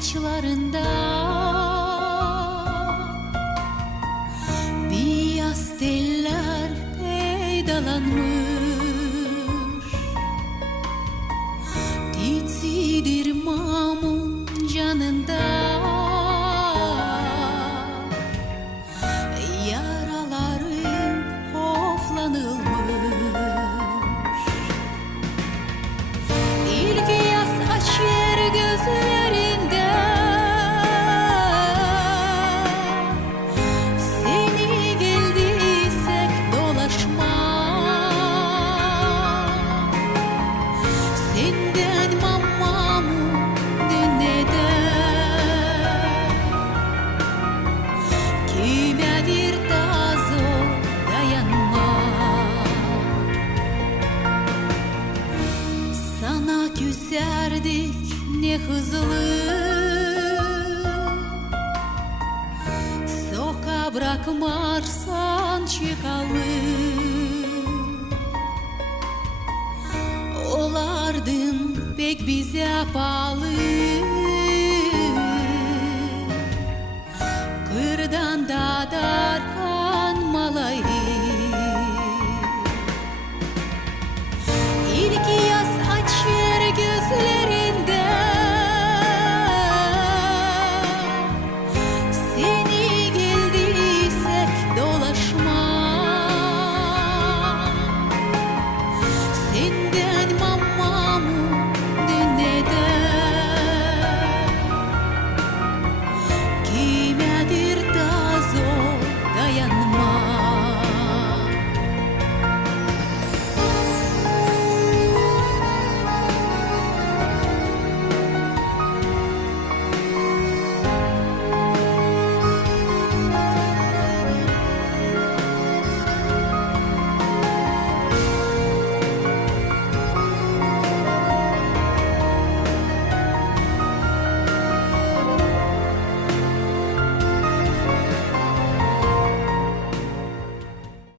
saçlarında beyaz teller peydalanmış. Titzidir mamun canında, yaralarım hoflanılmış. İlgi yaz açır gözlerinde, seni geldiysek dolaşma. Senden mamamı dinleden, kimedir tazo dayanma. Sana küserdik ne hızlı, soka bırakmarsan çıkalı. Olardın pek bize pahalı, kırdan dağda